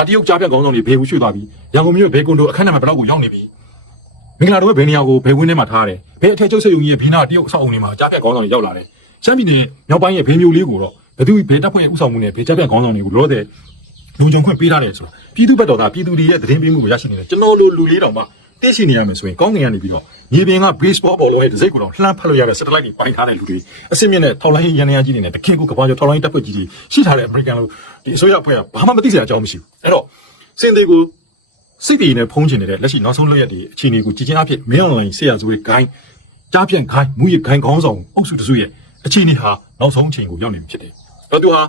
အတရုတ်ကြားပြတ်ကောင်းဆောင်တွေဘယ်ကိုရွှေ့သွားပြီရန်ကုန်မြို့ဘယ်ကွန်ဒိုအခန်းထဲမှာဘယ်တော့ကိုရောက်နေပြီမင်္ဂလာတော်ဘယ်နေရာကိုဘယ်ဝင်းထဲမှာထားတယ်ဘယ်အထက်ကျုပ်ဆက်ယုံကြီးရဲ့ဘီနာတရုတ်အဆောက်အုံတွေမှာကြားပြတ်ကောင်းဆောင်တွေရောက်လာတယ်ရှမ်းပြည်နယ်မြောက်ပိုင်းရဲ့ဘေးမျိုးလေးကိုတော့ဘယ်သူဘယ်တပ်ဖွဲ့ရဲ့ဥဆောင်မှုနဲ့ဘယ်ကြားပြတ်ကောင်းဆောင်တွေကိုလောတဲ့လုံခြုံခွင့်ပေးထားတယ်ဆိုတော့ပြည်သူဘက်တော်သားပြည်သူတွေရဲ့သတင်းပေးမှုကိုရရှိနေတယ်ကျွန်တော်လိုလူလေးတောင်မှ တက်ရှိနေရမယ်ဆိုရင်ကောင်းငင်ကနေပြီးတော့မြေပြင်က baseball ဘောလုံးရဲ့တစ်စိတ်ကိုတော့လှမ်းဖက်လို့ရတဲ့ satellite တွေပိုင်ထားတဲ့လူတွေအစစ်မြင့်တဲ့ထောက်လိုင်းရန်ရန်ကြီးတွေနဲ့တခင်ကိုကဘာကျော်ထောက်လိုင်းတပ်ဖွဲ့ကြီးတွေရှိထားတဲ့ American လို့ဒီအစိုးရအဖွဲ့ကဘာမှမသိစရာအကြောင်းမရှိဘူးအဲ့တော့စင်သေးကိုစိတ်တည်နဲ့ဖုံးချင်နေတဲ့လက်ရှိနောက်ဆုံးလွတ်ရက်ဒီအခြေအနေကိုကြည်ချင်းအဖြစ်မင်းအောင်လိုင်းဆေးရဆိုတဲ့ဂိုင်းကြားပြန့်ဂိုင်းမူရဂိုင်းခေါင်းဆောင်အုပ်စုတစုရဲ့အခြေအနေဟာနောက်ဆုံးအချိန်ကိုရောက်နေပြီဖြစ်တယ်။ဘာသူဟာ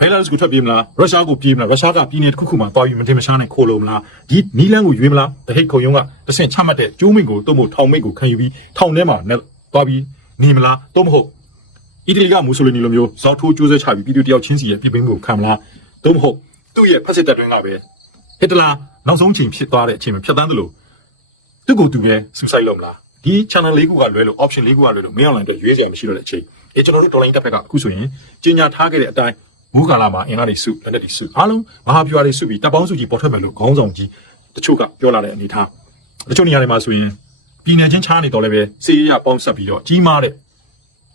ဘယ်လာစ်ကိုထွက်ပြေးမလားရုရှားကိုပြေးမလားရုရှားကပြည်နယ်တစ်ခုခုမှာတွားပြီးမတင်မရှားနဲ့ခိုးလို့မလားဒီနီလန်းကိုရွေးမလားတဟိတ်ခုံယုံကတဆင့်ချမှတ်တဲ့ကျိုးမိန်ကိုတုံ့မို့ထောင်မိတ်ကိုခံယူပြီးထောင်ထဲမှာနဲ့တွားပြီးနေမလားတော့မဟုတ်အီတလီကမူဆိုလီနီလိုမျိုးဇောက်ထိုးကျိုးဆဲချပြီးပြည်သူတယောက်ချင်းစီရဲ့ပြည်ပင်းမှုကိုခံမလားတော့မဟုတ်သူ့ရဲ့ဖက်စစ်တပ်တွင်းကပဲဟစ်တလာနောက်ဆုံးချိန်ဖြစ်သွားတဲ့အချိန်မှာဖြတ်တန်းသလိုသူ့ကိုယ်သူပဲစူဆိုက်လို့မလားဒီ channel လေးခုကလွဲလို့ option လေးခုကလွဲလို့မင်း online အတွက်ရွေးစရာမရှိတော့တဲ့အချိန်အဲကျွန်တော်တို့ online တက်ဖက်ကအခုဆိုရင်ကြီးညာထားခဲ့တဲ့အတိုင်း မူကာလာမှာအင်အားတွေစုလက်နက်တွေစုအားလုံးမဟာပြွာတွေစုပြီးတပ်ပေါင်းစုကြီးပေါ်ထွက်မယ်လို့ခေါင်းဆောင်ကြီးတချို့ကပြောလာတဲ့အနေထားတချို့နေရာတွေမှာဆိုရင်ပြည်နယ်ချင်းချားနေတော့လည်းပဲစီးရပေါင်းဆက်ပြီးတော့ကြီးမားတဲ့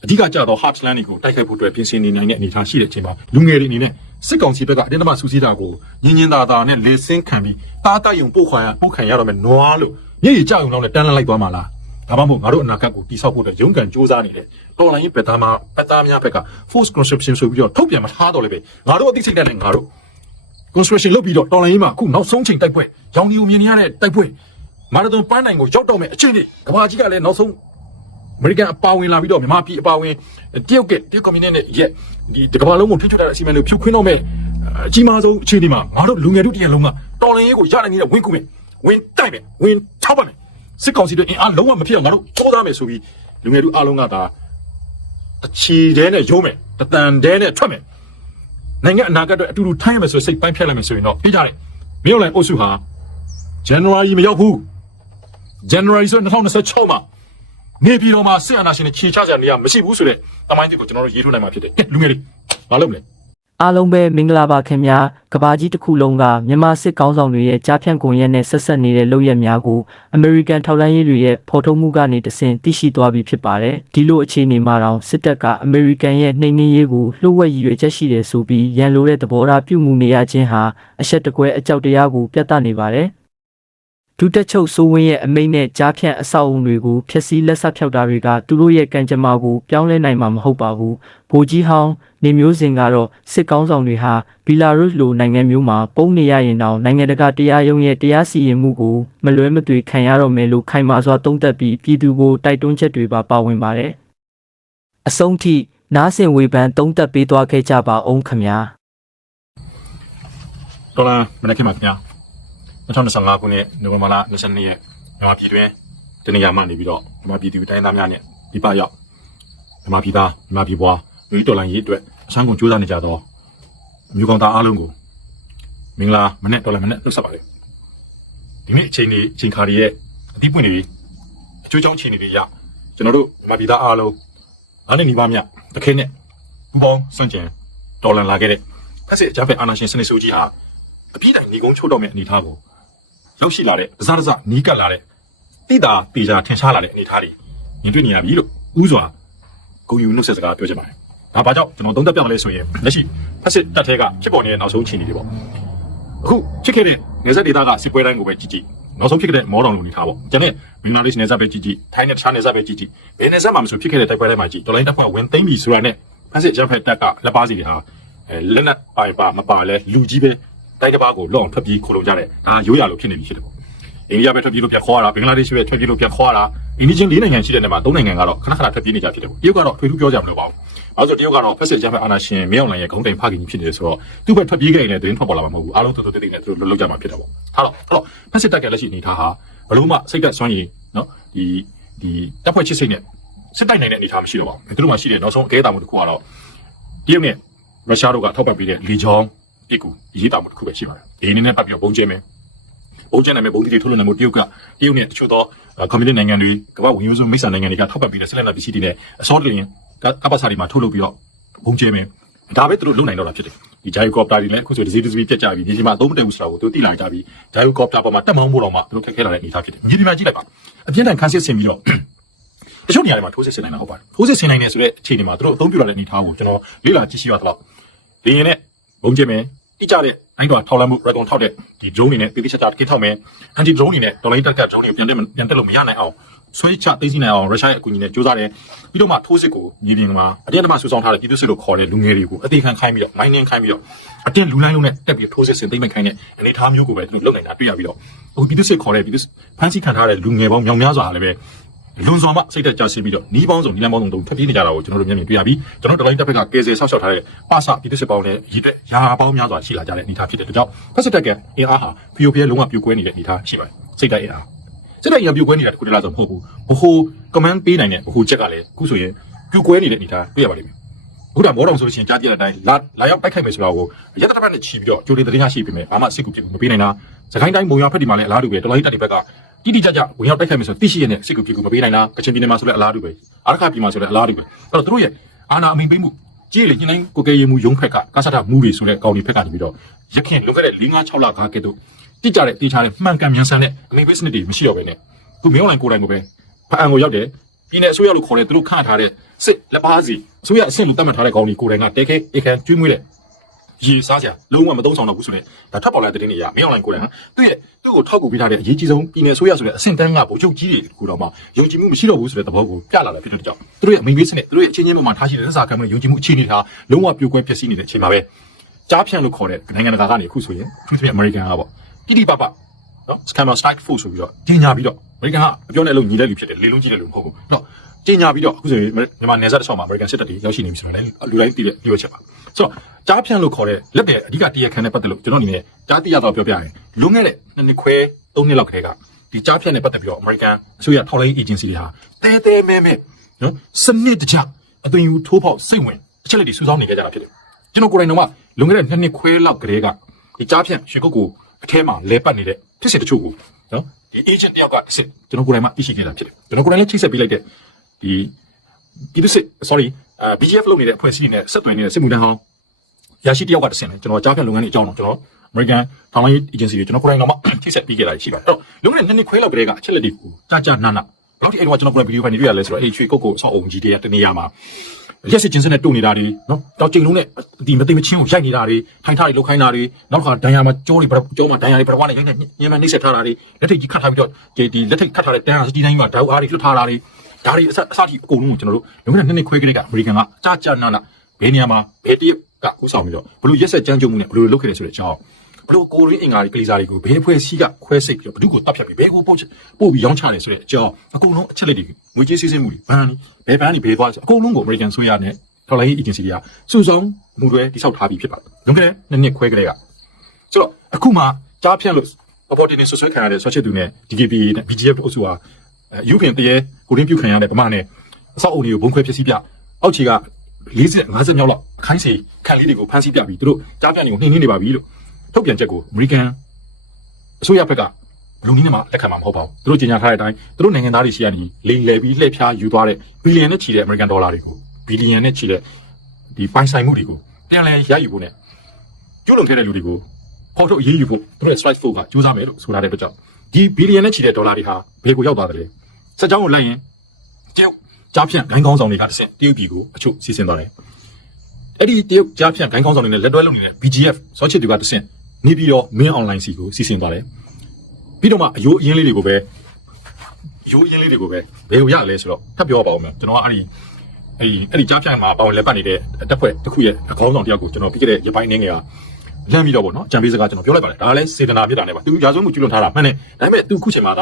အဓိကကြတော့ heartland တွေကိုတိုက်ခိုက်ဖို့အတွက်ပြင်ဆင်နေနိုင်တဲ့အနေအထားရှိတဲ့အချိန်မှာလူငယ်တွေအနေနဲ့စစ်ကောင်စီဘက်ကအတင်းအဓမ္မစူးစီးတာကိုညင်ညင်သာသာနဲ့လေဆင်းခံပြီးတားတယုံပို့ခွာရပို့ခံရတော့မယ်နွားလို့ညည်ကြုံတော့နဲ့တန်းလန်းလိုက်သွားမှာလား ဒါမှမဟုတ်ငါတို့အနာဂတ်ကိုတိဆောက်ဖို့အတွက်ရုန်းကန်စူးစမ်းနေတဲ့တော်လိုင်းရေးပက်သားမှာပက်သားများဘက်က force conscription ဆိုပြီးတော့ထုတ်ပြန်မထားတော့လေပဲငါတို့အသိစိတ်နဲ့ငါတို့ construction လုပ်ပြီးတော့တော်လိုင်းရေးမှာအခုနောက်ဆုံးချိန်တိုက်ပွဲရောင်ဒီကိုမြင်နေရတဲ့တိုက်ပွဲမာရသွန်ပန်းနိုင်ကိုရောက်တော့မယ်အချိန်ကြီးကဘာကြီးကလည်းနောက်ဆုံးအမေရိကန်အပါဝင်လာပြီးတော့မြန်မာပြည်အပါဝင်တရုတ်ကတရုတ်ကွန်မြူနစ်နဲ့ရက်ဒီတကမ္ဘာလုံးကိုထိချွတ်တဲ့အစီအမံတွေဖြုတ်ခွင်းတော့မဲ့အကြီးမားဆုံးအခြေအနေမှာငါတို့လူငယ်တို့တရလုံးကတော်လင်းရေးကိုရနိုင်နေတဲ့ဝင်းကူမယ်ဝင်းတိုက်မယ်ဝင်းထောက်ပါမယ် စစ်ကောင်စီတို့အင်အားလုံးဝမဖြစ်အောင်ငါတို့ကြောသားမယ်ဆိုပြီးလူငယ်တို့အားလုံးကဒါအချီတဲနဲ့ရုံးမယ်တတန်တဲနဲ့ထွက်မယ်နိုင်ငံအနာဂတ်အတွက်အတူတူထိုင်းရမယ်ဆိုစိတ်ပိုင်းဖြတ်လိုက်မယ်ဆိုရင်တော့ပြကြတယ်မြို့လိုက်အုပ်စုဟာ January မရောက်ဘူး January ဆို2026မှာနေပြည်တော်မှာစစ်အာဏာရှင်တွေခြေချကြနေရမရှိဘူးဆိုတဲ့တမိုင်းတစ်ကိုကျွန်တော်တို့ရေးထုတ်နိုင်မှာဖြစ်တယ်။ကဲလူငယ်တွေမလုပ်နဲ့ အားလုံးပဲမင်္ဂလာပါခင်ဗျာကဘာကြီးတစ်ခုလုံးကမြန်မာစစ်ကောင်းဆောင်တွေရဲ့ကြားဖြန့်ကွန်ရက်နဲ့ဆက်ဆက်နေတဲ့လုပ်ရက်များကို American ထောက်လှမ်းရေးတွေရဲ့ဖော်ထုတ်မှုကနေတဆင့်သိရှိသွားပြီဖြစ်ပါတယ်ဒီလိုအခြေအနေမှာတော့စစ်တပ်က American ရဲ့နှိမ်နင်းရေးကိုလှုပ်ဝက်ရည်ရွယ်ချက်ရှိတယ်ဆိုပြီးရန်လိုတဲ့သဘောထားပြုမှုနေရခြင်းဟာအဆက်တကွဲအကြောက်တရားကိုပြသနေပါတယ် ဒုတက်ချုပ်စိုးဝင်းရဲ့အမိန့်နဲ့ကြားဖြန့်အဆောက်အုံတွေကိုဖျက်ဆီးလက်ဆက်ဖြောက်တာတွေကသူတို့ရဲ့ကံကြမ္မာကိုပြောင်းလဲနိုင်မှာမဟုတ်ပါဘူး။ဗိုလ်ကြီးဟောင်းနေမျိုးစင်ကတော့စစ်ကောင်းဆောင်တွေဟာဘီလာရုစ်လိုနိုင်ငံမျိုးမှာပုံနေရရင်တောင်နိုင်ငံတကာတရားရုံးရဲ့တရားစီရင်မှုကိုမလွဲမသွေခံရတော့မယ်လို့ခိုင်မာစွာသုံးသပ်ပြီးပြည်သူကိုတိုက်တွန်းချက်တွေပါပါဝင်ပါတယ်။အဆုံးထိနားဆင်ဝေဖန်သုံးသပ်ပေးသွားခဲ့ကြပါအောင်ခင်ဗျာ။တော်လာမနေ့ကမှခင်ဗျာ 2025ခုနှစ်နိုဝင်ဘာလ22ရက်မြန်မာပြည်တွင်တနေရာမှနေပြီးတော့မြန်မာပြည်သူတိုင်းသားများနဲ့ဒီပရောက်မြန်မာပြည်သားမြန်မာပြည်ဘွားဒီတော်လိုင်းရေးအတွက်အဆန်းကုန်ကြိုးစားနေကြတော့မြို့ကောင်သားအားလုံးကိုမင်္ဂလာမနေ့တော်လာမနေ့နှုတ်ဆက်ပါတယ်ဒီနေ့အချိန်ကြီးအချိန်ခါတွေရဲ့အသီးပွင့်တွေအကျိုးကြောင့်အချိန်တွေရကျွန်တော်တို့မြန်မာပြည်သားအားလုံးအားနဲ့ညီပါမြတခဲနဲ့ပူပေါင်းစွန့်ကျင်တော်လန်လာခဲ့တဲ့ဖက်စစ်အကြမ်းဖက်အာဏာရှင်စနစ်ဆိုးကြီးဟာအပြည့်တိုင်ညီကုန်းချိုးတော့မဲ့အနေအထားကို ရောက်ရှိလာတဲ့ဒဇဒဇနီးကပ်လာတဲ့တိတာတေချာထင်ရှားလာတဲ့အနေအထားတွေမြင်တွေ့နေရပြီလို့ဥစွာဂုံယူနှုတ်ဆက်စကားပြောချင်ပါတယ်။ဒါဘာကြောင့်ကျွန်တော်သုံးသပ်ပြမလဲဆိုရင်လက်ရှိဖက်စစ်တပ်ထဲကဖြစ်ပေါ်နေတဲ့နောက်ဆုံးအခြေအနေတွေပေါ့။အခုဖြစ်ခဲ့တဲ့နေဆက်ဒေသကစစ်ပွဲတိုင်းကိုပဲကြည့်ကြည့်နောက်ဆုံးဖြစ်ခဲ့တဲ့မောတော်လိုနေထားပေါ့။ကျန်တဲ့မင်္ဂလာလေးနေဆက်ပဲကြည့်ကြည့်ထိုင်းနဲ့တခြားနေဆက်ပဲကြည့်ကြည့်ဘယ်နေဆက်မှမဆိုဖြစ်ခဲ့တဲ့တိုက်ပွဲတိုင်းမှာကြည့်တော်လိုင်းတပ်ဖွဲ့ဝင်သိမ်းပြီဆိုတာနဲ့ဖက်စစ်ဂျမ်ဖက်တပ်ကလက်ပါစီတွေဟာအဲလက်နက်ပိုင်ပါမပါလဲလူကြီးပဲ တိုက်တစ်ပါးကိုလောအောင်ထွက်ပြေးခိုလုံကြတယ်ဒါရိုးရလို့ဖြစ်နေပြီဖြစ်တယ်ပေါ့အိန္ဒိယပဲထွက်ပြေးလို့ပြန်ခေါ်ရတာဘင်္ဂလားဒေ့ရှ်ပဲထွက်ပြေးလို့ပြန်ခေါ်ရတာအိန္ဒိချင်း၄နိုင်ငံရှိတဲ့နေရာမှာ၃နိုင်ငံကတော့ခဏခဏထွက်ပြေးနေကြဖြစ်တယ်ပေါ့တရုတ်ကတော့ထွေထူးပြောကြမလို့ပါဘူး။အဲဆိုတရုတ်ကတော့ဖက်စစ်ဂျမ်ဖက်အာနာရှင်မြောက်လိုင်းရဲ့ဂုံတိန်ဖခင်ကြီးဖြစ်နေတယ်ဆိုတော့သူ့ဘက်ထွက်ပြေးခဲ့ရင်လည်းသတင်းထွက်ပေါ်လာမှာမဟုတ်ဘူးအားလုံးတော်တော်တိတ်တိတ်နဲ့သူတို့လှုပ်ကြမှာဖြစ်တယ်ပေါ့။ဟာတော့အဲ့တော့ဖက်စစ်တက်ကလက်ရှိအနေထားဟာဘလို့မှစိတ်သက်စွမ်းရည်နော်ဒီဒီတပ်ဖွဲ့ချစ်စိတ်နဲ့စစ်တိုက်နိုင်တဲ့အနေထားမရှိတော့ပါဘူး။သူတို့မှရှိတဲ့နောက်ဆုံးအကဲတာမှုတစ်ခုကတော့တရုတ်နဲ့ရုရှားတို့ကထောက်ပံ့ပေးတဲ့လီဂျောင်း တစ်ခုရေးတာမှုတစ်ခုပဲရှိပါတယ်။ဒီအနေနဲ့ပတ်ပြီးတော့ပုံကျဲမယ်ဘုံကျန်နိုင်မဲ့ဘုံတိတွေထုတ်လွှင့်နိုင်မှုတရုတ်ကတရုတ်နဲ့တချို့သောကွန်မြူနစ်နိုင်ငံတွေကမ္ဘာဝင်ရိုးစုမိတ်ဆာနိုင်ငံတွေကထောက်ပံ့ပြီးတဲ့ဆက်လက်လာပစ္စည်းတွေနဲ့အစောတလင်ကကပ္ပစာတွေမှာထုတ်လုပ်ပြီးတော့ဘုံကျဲမယ်ဒါပဲသူတို့လုပ်နိုင်တော့တာဖြစ်တယ်ဒီဂျိုင်ကော်ပတာတွေလည်းအခုဆိုဒီစီဒီစီပြတ်ကြပြီမြေကြီးမှာအသုံးမတည့်ဘူးဆိုတာကိုသူသိလာကြပြီဂျိုင်ကော်ပတာပေါ်မှာတက်မောင်းဖို့တော့မှသူတို့ခက်ခဲလာတဲ့အနေအထားဖြစ်တယ်မြေကြီးမှာကြည့်လိုက်ပါအပြင်းထန်ခန်းစစ်ဆင်ပြီးတော့တချို့နေရာတွေမှာထိုးစစ်ဆင်နိုင်တာဟုတ်ပါတယ်ထိုးစစ်ဆင်နိုင်တယ်ဆိုတဲ့အခြေအနေမှာသူတို့အသုံးပြုလာတဲ့အနေအထားကိုကျွန်တော်လေ့လာကြည့်ရှိရသလောက်ဒီရင်နဲ့ဘုံကျင်းမယ် တိကျတဲ့အဲ့တော့ထောက်လမ်းမှု recon ထောက်တဲ့ဒီ drone တွေနဲ့တိတိကျကျတကယ်ထောက်မယ် anti drone တွေနဲ့ dollar တက်က drone တွေပြန်တက်ပြန်တက်လို့မရနိုင်အောင်ဆွဲချသိသိနိုင်အောင်ရုရှားရဲ့အကူအညီနဲ့ကြိုးစားတယ်ပြီးတော့မှထိုးစစ်ကိုမြေပြင်မှာအတင်းအဓမ္မဆူဆောင်ထားတဲ့ပြည်သူစစ်လို့ခေါ်တဲ့လူငယ်တွေကိုအသေးခံခိုင်းပြီးတော့ mining ခိုင်းပြီးတော့အတင်းလူလိုင်းလုံးနဲ့တက်ပြီးထိုးစစ်ဆင်သိမ့်မခိုင်းတဲ့အနေအထားမျိုးကိုပဲသူတို့လုပ်နိုင်တာတွေ့ရပြီးတော့အခုပြည်သူစစ်ခေါ်တဲ့ပြည်သူဖမ်းဆီးခံထားတဲ့လူငယ်ပေါင်းမြောင်များစွာလည်းပဲ လွန်စွာမှစိတ်သက်ကြဆင်းပြီးတော့နီးပေါင်းစုံနီးလမ်းပေါင်းစုံတို့ထပ်ပြေးနေကြတာကိုကျွန်တော်တို့မျက်မြင်တွေ့ရပြီးကျွန်တော်တို့တိုင်းတစ်ဖက်ကကယ်ဆယ်ဆောက်ရှောက်ထားတဲ့ပါစပြည်သူစစ်ပေါင်းနဲ့ရည်တဲ့ရာပေါင်းများစွာရှိလာကြတဲ့အနေအထားဖြစ်တဲ့အတွက်ကြောင့်ဖက်စစ်တက်ကအင်အားဟာ POP ရဲ့လုံးဝပြိုကွဲနေတဲ့အနေအထားရှိပါတယ်စိတ်တိုက်အင်အားစိတ်တိုက်အင်အားပြိုကွဲနေတာတခုတည်းလားဆိုမဟုတ်ဘူးဘိုး command ပေးနိုင်တဲ့ဘိုးချက်ကလည်းအခုဆိုရင်ပြိုကွဲနေတဲ့အနေအထားတွေ့ရပါလိမ့်မယ်အခုတော့မောတော်ဆိုလို့ရှိရင်ကြားကြည့်တဲ့အတိုင်းလာလာရောက်တိုက်ခိုက်မယ်ဆိုတာကိုရက်တစ်ပတ်နဲ့ချီပြီးတော့ကြိုးလေးသတင်းရရှိပြီမယ်ဘာမှစစ်ကူဖြစ်မပေးနိုင်တာစကိုင်းတိုင်းမုံရွာဖက်ဒီမှာလည်းအလားတူပဲတော်လိုင်းတက်တွေဘက်က တိတိကျကျဝင်ရောက်တိုက်ခိုက်မယ်ဆိုသိရှိရတဲ့စစ်ကူဖြစ်ကူမပေးနိုင်တာကချင်ပြည်နယ်မှာဆိုလည်းအလားတူပဲအာရခပြည်မှာဆိုလည်းအလားတူပဲအဲ့တော့သူတို့ရဲ့အာဏာအမိန်ပေးမှုကြီးလေညနေကိုကဲရမှုရုံးဖက်ကကစားတာမှုတွေဆိုတဲ့ကောင်တွေဖက်ကနေပြီးတော့ရခင်လွန်ခဲ့တဲ့၄၅6လခါကဲ့သို့တိကျတဲ့တေချာတဲ့မှန်ကန်မြန်ဆန်တဲ့အမိန်ပေးစနစ်တွေမရှိတော့ဘဲနဲ့သူမင်းအွန်လိုင်းကိုယ်တိုင်ကိုပဲဖအံကိုရောက်တယ်ပြည်နယ်အစိုးရလို့ခေါ်တဲ့သူတို့ခန့်ထားတဲ့စစ်လက်ပါစီအစိုးရအဆင့်လို့သတ်မှတ်ထားတဲ့ကောင်တွေကိုယ်တိုင်ကတဲခဲအေခံကျွေးမွေးတဲ့ ရေစားစရာလုံးဝမသုံးဆောင်တော့ဘူးဆိုတော့ဒါထပ်ပေါ်လာတဲ့တင်းတွေရမင်းအွန်လိုင်းကိုလည်းဟာသူ့ရဲ့သူ့ကိုထောက်ကူပေးထားတဲ့အရေးကြီးဆုံးပြည်နယ်ဆိုရဆိုတဲ့အဆင့်တန်းကဗိုလ်ချုပ်ကြီးတွေကိုတော့မှယုံကြည်မှုမရှိတော့ဘူးဆိုတဲ့သဘောကိုပြလာတယ်ဖြစ်တဲ့ကြောင့်သူတို့ရဲ့အမိန်ပေးစနစ်သူတို့ရဲ့အချင်းချင်းပေါ်မှာထားရှိတဲ့လက်စာကံမှုယုံကြည်မှုအခြေအနေဟာလုံးဝပြိုကွဲဖြစ်စီနေတဲ့အချိန်မှာပဲကြားဖြန့်လို့ခေါ်တဲ့နိုင်ငံတကာကနေအခုဆိုရင်သူတို့ရဲ့အမေရိကန်ကပေါ့တိတိပပနော် scammer strike force ဆိုပြီးတော့ကြီးညာပြီးတော့အမေရိကန်ကအပြောနဲ့အလုပ်ညီတဲ့လူဖြစ်တယ်လေလုံးကြီးတဲ့လူမဟုတ်ဘူးနော် ကြီးညာပြီးတော့အခုဆိုရင်မြန်မာနယ်စပ်တစ်ချောင်းမှာအမေရိကန်စစ်တပ်တွေရောက်ရှိနေပြီဆိုတော့လည်းလူတိုင်းသိတဲ့ပြောချက်ပါဆိုတော့ကြားဖြန့်လို့ခေါ်တဲ့လက်တဲ့အဓိကတရားခံနဲ့ပတ်သက်လို့ကျွန်တော်အနေနဲ့ကြားသိရတော့ပြောပြရင်လွန်ခဲ့တဲ့နှစ်နှစ်ခွဲသုံးနှစ်လောက်ကတည်းကဒီကြားဖြန့်နဲ့ပတ်သက်ပြီးတော့အမေရိကန်အစိုးရထောက်လိုင်း agency တွေဟာတဲတဲမဲမဲနော်စနစ်တကျအသွင်ယူထိုးပေါက်စိတ်ဝင်အချက်လက်တွေစူးစောင်းနေကြတာဖြစ်တယ်ကျွန်တော်ကိုယ်တိုင်တော့လွန်ခဲ့တဲ့နှစ်နှစ်ခွဲလောက်ကတည်းကဒီကြားဖြန့်ရွှေကုတ်ကိုအထဲမှာလဲပတ်နေတဲ့ဖြစ်စဉ်တချို့ကိုနော်ဒီ agent တယောက်ကတစ်စစ်ကျွန်တော်ကိုယ်တိုင်မှသိရှိခဲ့တာဖြစ်တယ်ကျွန်တော်ကိုယ်တိုင်လည်းချိတ်ဆက်ပေးလိုက်တဲ့ ဒီပြည်သူစစ် sorry အာ BGF လုပ်နေတဲ့အဖွဲ့အစည်းတွေနဲ့ဆက်သွယ်နေတဲ့စစ်မှုထမ်းဟောင်းရရှိတယောက်ကတဆင်တယ်ကျွန်တော်ကြားဖြတ်လုပ်ငန်းတွေအကြောင်းတော့ကျွန်တော် American ထောင်လိုင်း agency တွေကျွန်တော်ကိုယ်တိုင်တော့မှထိဆက်ပြီးခဲ့တာရှိပါတယ်အဲ့တော့လုံးနဲ့နှစ်နှစ်ခွဲလောက်ကလေးကအချက်လက်တွေကိုကြာကြာနာနာဘယ်လောက်ထိအဲ့တော့ကျွန်တော်ကိုယ်တိုင်ဗီဒီယိုဖိုင်တွေတွေ့ရလဲဆိုတော့အဲ့ချွေကုတ်ကိုအဆောက်အုံကြီးတွေကတနေရာမှာရက်စစ်ချင်းစနဲ့တုံနေတာတွေနော်တောက်ကျိန်လုံးနဲ့ဒီမသိမချင်းကိုရိုက်နေတာတွေထိုင်ထားတွေလောက်ခိုင်းတာတွေနောက်တစ်ခါဒဏ်ရာမှာကြောတွေကြောမှာဒဏ်ရာတွေပရဝါနဲ့ရိုက်နေညင်မနှိမ့်ဆက်ထားတာတွေလက်ထိတ်ကြီးခတ်ထားပြီးတော့ဒီလက်ထိတ်ခတ်ထားတဲ့တန်းဟာစတီတိုင်းမှာဓာတ်အားတွေလွတ်ထားတာတွေ ဒါတွေအစအစကြီးအကုန်လုံးကိုကျွန်တော်တို့လုံခဲ့တဲ့နှစ်နှစ်ခွဲကလေးကအမေရိကန်ကကြာကြာနာနာဘယ်နေရာမှာဘယ်တရက်ကဥဆောင်ပြီးတော့ဘလို့ရက်ဆက်ကြမ်းကြုတ်မှုနဲ့ဘလို့လုပ်ခဲ့တယ်ဆိုတဲ့အကြောင်းဘလို့ကိုရင်းအင်္ဂါတွေကလေးစားတွေကိုဘယ်အဖွဲ့အစည်းကခွဲစိတ်ပြီးတော့ဘသူကိုတတ်ဖြတ်ပြီးဘယ်ကိုပို့ပို့ပြီးရောင်းချတယ်ဆိုတဲ့အကြောင်းအကုန်လုံးအချက်လက်တွေငွေကြေးစည်းစိမ်မှုတွေဘန်းဘယ်ဘန်းတွေဘယ်သွားဆိုအကုန်လုံးကိုအမေရိကန်ဆိုရနဲ့ထော်လိုင်း agency တွေကစုဆောင်မှုတွေတိစောက်ထားပြီးဖြစ်ပါတယ်လုံခဲ့တဲ့နှစ်နှစ်ခွဲကလေးကဆိုတော့အခုမှကြားဖြတ်လို့ report တွေနဲ့ဆွဆွဲခံရတဲ့ဆွချစ်သူနဲ့ DKP နဲ့ BGF တို့အစုဟာအဲ ယူခင်တရေကိုရင်းပြုခံရတဲ့ဗမာနဲ့အဆောက်အုံတွေကိုဘုံခွဲဖြစ်စီပြအောက်ခြေက40 50မြောက်လောက်အခိုင်းစီခံလေးတွေကိုဖမ်းဆီးပြပြီးသူတို့ကြားပြန်တွေကိုနှိမ့်နှင်းနေပါပြီလို့ထုတ်ပြန်ချက်ကိုအမေရိကန်အစိုးရဘက်ကဘယ်လိုနည်းနဲ့မှလက်ခံမှာမဟုတ်ပါဘူးသူတို့ကြေညာထားတဲ့အတိုင်းသူတို့နိုင်ငံသားတွေရှိရနေလိမ်လည်ပြီးလှည့်ဖြားယူသွားတဲ့ဘီလီယံနဲ့ချီတဲ့အမေရိကန်ဒေါ်လာတွေကိုဘီလီယံနဲ့ချီတဲ့ဒီပိုင်ဆိုင်မှုတွေကိုပြန်လည်ရယူဖို့နဲ့ကျူးလွန်ခဲ့တဲ့လူတွေကိုပေါ်ထုတ်အရေးယူဖို့သူတို့ရဲ့ strike force ကကြိုးစားမယ်လို့ဆိုထားတဲ့အတွက်ကြောင့်ဒီဘီလီယံနဲ့ချီတဲ့ဒေါ်လာတွေဟာဘယ်ကိုရောက်သွားတယ်လဲ စက်ကြောင်းကိုလိုက်ရင်တရုတ်ကြားဖြန့်ဂိုင်းကောင်းဆောင်တွေကတစ်ဆင့်တရုတ်ပြည်ကိုအချုပ်စီစဉ်သွားတယ်။အဲ့ဒီတရုတ်ကြားဖြန့်ဂိုင်းကောင်းဆောင်တွေနဲ့လက်တွဲလုပ်နေတဲ့ BGF စောချစ်တွေကတစ်ဆင့်နေပြီးတော့ main online စီကိုစီစဉ်သွားတယ်။ပြီးတော့မှအယိုးအရင်းလေးတွေကိုပဲအယိုးအရင်းလေးတွေကိုပဲဘယ်ကိုရလဲဆိုတော့ထပ်ပြောပါဦးမယ်ကျွန်တော်ကအဲ့ဒီအဲ့ဒီအဲ့ဒီကြားဖြန့်မှာပေါဝင်လက်ပတ်နေတဲ့တက်ဖွဲ့တစ်ခုရဲ့အကောင်းဆောင်တယောက်ကိုကျွန်တော်ပြီးခဲ့တဲ့ရပိုင်းနေငယ်ကလမ်းပြီးတော့ဗောနော်ကြံပေးစကားကျွန်တော်ပြောလိုက်ပါတယ်ဒါကလည်းစေတနာမြတ်တာနဲ့ပါသူရာဇဝတ်မှုကျူးလွန်ထားတာမှန်တယ်ဒါပေမဲ့သူခုချိန်မှာက